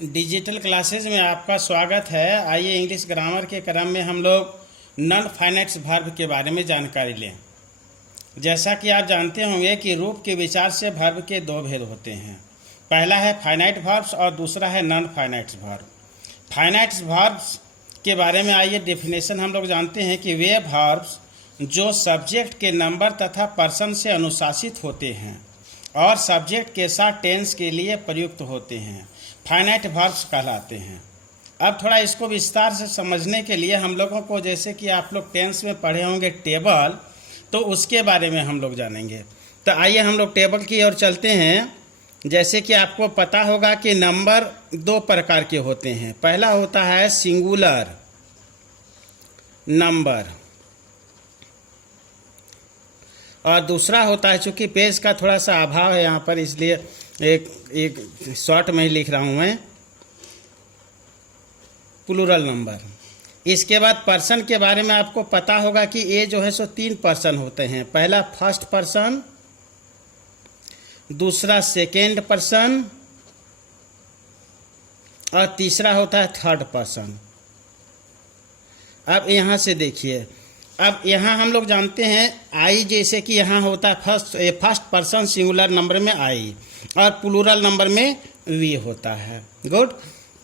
Digital classes में आपका स्वागत है। आइए इंग्लिश ग्रामर के क्रम में हम लोग नॉन फाइनाइट वर्ब के बारे में जानकारी लें। जैसा कि आप जानते होंगे कि रूप के विचार से वर्ब के दो भेद होते हैं। पहला है फाइनाइट वर्ब्स और दूसरा है non finite verb. Finite verbs के बारे में आइए डेफिनेशन हम लोग जानते हैं कि वे वर्ब्स जो सब्जेक्ट के नंबर तथा पर्सन से अनुशासित होते हैं और सब्जेक्ट के साथ टेंस के लिए प्रयुक्त होते हैं फाइनाइट वर्ब्स कहलाते हैं। अब थोड़ा इसको विस्तार से समझने के लिए हम लोगों को, जैसे कि आप लोग टेंस में पढ़े होंगे टेबल, तो उसके बारे में हम लोग जानेंगे। तो आइए हम लोग टेबल की ओर चलते हैं। जैसे कि आपको पता होगा कि नंबर दो प्रकार के होते हैं। पहला होता है सिंगुलर नंबर और दूसरा होता है, चूंकि पेज का थोड़ा सा अभाव है यहाँ पर, इसलिए एक शॉर्ट में ही लिख रहा हूँ मैं, प्लूरल नंबर। इसके बाद पर्सन के बारे में आपको पता होगा कि ये जो है सो तीन पर्सन होते हैं। पहला फर्स्ट पर्सन, दूसरा सेकेंड पर्सन और तीसरा होता है थर्ड पर्सन। अब यहाँ से देखिए, अब यहाँ हम लोग जानते हैं आई, जैसे कि यहाँ होता है फर्स्ट पर्सन सिंगुलर नंबर में आई और प्लूरल नंबर में वी होता है। गुड।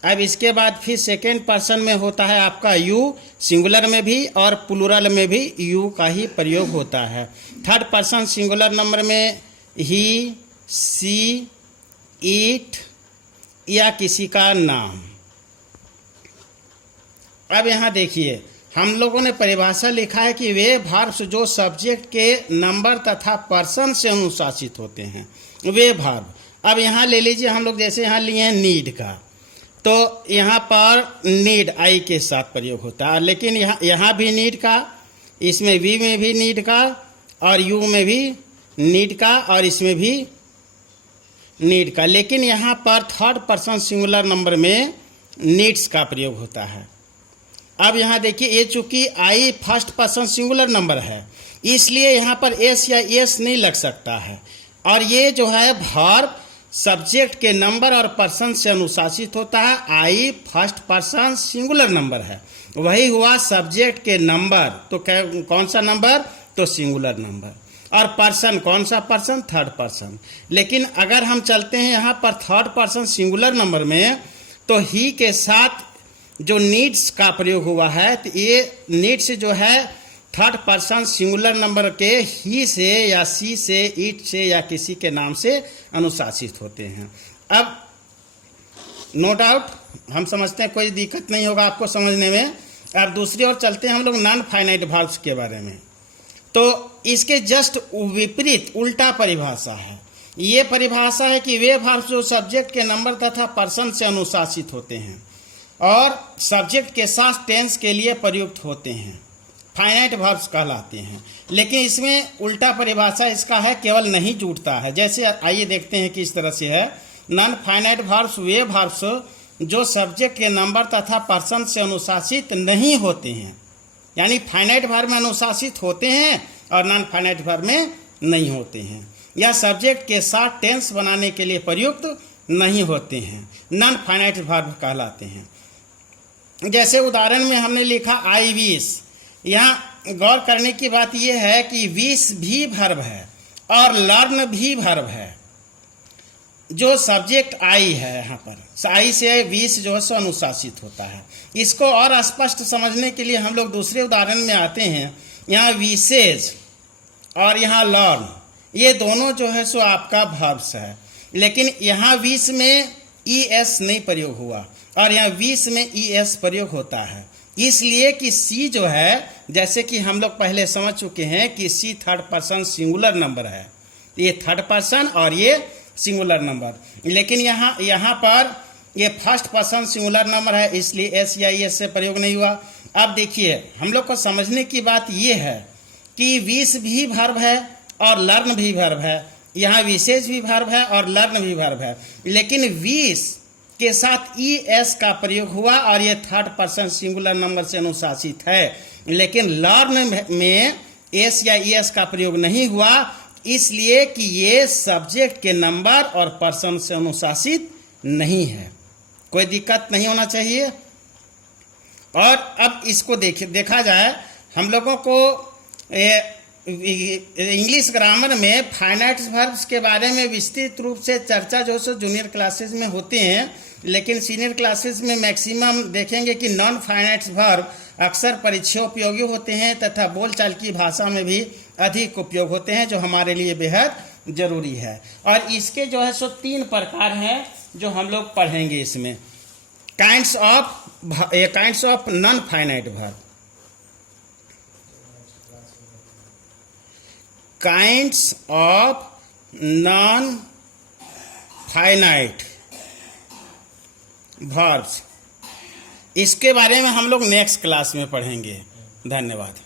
अब इसके बाद फिर सेकेंड पर्सन में होता है आपका यू, सिंगुलर में भी और प्लूरल में भी यू का ही प्रयोग होता है। थर्ड पर्सन सिंगुलर नंबर में ही, सी, इट या किसी का नाम। अब यहाँ देखिए, हम लोगों ने परिभाषा लिखा है कि वे वर्ब्स जो सब्जेक्ट के नंबर तथा पर्सन से अनुशासित होते हैं, वे वर्ब। अब यहाँ ले लीजिए, हम लोग जैसे यहाँ लिए हैं नीड का, तो यहाँ पर नीड आई के साथ प्रयोग होता है, लेकिन यहाँ भी नीड का, इसमें वी में भी नीड का और यू में भी नीड का और इसमें भी नीड का, लेकिन यहाँ पर थर्ड पर्सन सिंगुलर नंबर में नीड्स का प्रयोग होता है। अब यहाँ देखिए, ये चूंकि आई फर्स्ट पर्सन सिंगुलर नंबर है, इसलिए यहाँ पर एस या एस नहीं लग सकता है। और ये जो है वर्ब सब्जेक्ट के नंबर और पर्सन से अनुशासित होता है। आई फर्स्ट पर्सन सिंगुलर नंबर है, वही हुआ सब्जेक्ट के नंबर, तो कौन सा नंबर, तो सिंगुलर नंबर। और पर्सन कौन सा पर्सन, थर्ड पर्सन। लेकिन अगर हम चलते हैं यहाँ पर थर्ड पर्सन सिंगुलर नंबर में, तो ही के साथ जो नीड्स का प्रयोग हुआ है, तो ये नीड्स जो है थर्ड पर्सन सिंगुलर नंबर के ही से या सी से, इट से या किसी के नाम से अनुशासित होते हैं। अब नो डाउट हम समझते हैं, कोई दिक्कत नहीं होगा आपको समझने में। अब दूसरी ओर चलते हैं हम लोग नॉन फाइनाइट वर्ब्स के बारे में। तो इसके जस्ट विपरीत उल्टा परिभाषा है। ये परिभाषा है कि वे वर्ब्स जो सब्जेक्ट के नंबर तथा पर्सन से अनुशासित होते हैं और सब्जेक्ट के साथ टेंस के लिए प्रयुक्त होते हैं, फाइनाइट वर्ब्स कहलाते हैं। लेकिन इसमें उल्टा परिभाषा इसका है, केवल नहीं जुड़ता है। जैसे आइए देखते हैं कि इस तरह से है, नॉन फाइनाइट वर्ब्स वे वर्ब्स जो सब्जेक्ट के नंबर तथा पर्सन से अनुशासित नहीं होते हैं, यानी फाइनाइट वर्ब में अनुशासित होते हैं और नॉन फाइनाइट वर्ब में नहीं होते हैं, या सब्जेक्ट के साथ टेंस बनाने के लिए प्रयुक्त नहीं होते हैं, नॉन फाइनाइट वर्ब कहलाते हैं। जैसे उदाहरण में हमने लिखा आई विश। यहाँ गौर करने की बात यह है कि विश भी वर्ब है और लर्न भी वर्ब है। जो सब्जेक्ट आई है, यहाँ पर आई से विश जो है सो अनुशासित होता है। इसको और स्पष्ट समझने के लिए हम लोग दूसरे उदाहरण में आते हैं। यहाँ विशेज और यहाँ लर्न, ये दोनों जो है सो आपका वर्ब्स है, लेकिन यहाँ विश में ई एस नहीं प्रयोग हुआ और यहाँ विश में ई एस प्रयोग होता है, इसलिए कि सी जो है, जैसे कि हम लोग पहले समझ चुके हैं कि सी थर्ड पर्सन सिंगुलर नंबर है, ये थर्ड पर्सन और ये सिंगुलर नंबर। लेकिन यहाँ पर ये फर्स्ट पर्सन सिंगुलर नंबर है, इसलिए एस या एस से प्रयोग नहीं हुआ। अब देखिए, हम लोग को समझने की बात ये है कि विश भी वर्ब है और लर्न भी वर्ब है, यहाँ विशेष भी वर्ब है और लर्न भी वर्ब है, लेकिन विश के साथ ई एस का प्रयोग हुआ और ये थर्ड पर्सन सिंगुलर नंबर से अनुशासित है। लेकिन लर्न में एस या ई एस का प्रयोग नहीं हुआ, इसलिए कि ये सब्जेक्ट के नंबर और पर्सन से अनुशासित नहीं है। कोई दिक्कत नहीं होना चाहिए। और अब इसको देखा जाए, हम लोगों को इंग्लिश ग्रामर में फाइनाइट वर्ब्स के बारे में विस्तृत रूप से चर्चा जो सो जूनियर क्लासेस में होते हैं, लेकिन सीनियर क्लासेस में मैक्सिमम देखेंगे कि नॉन फाइनाइट वर्ब अक्सर परीक्षा उपयोगी होते हैं तथा बोलचाल की भाषा में भी अधिक उपयोग होते हैं, जो हमारे लिए बेहद जरूरी है। और इसके जो है सो 3 प्रकार हैं जो हम लोग पढ़ेंगे इसमें। Kinds of non finite verb, kinds of non finite verbs, इसके बारे में हम लोग नेक्स्ट क्लास में पढ़ेंगे। धन्यवाद।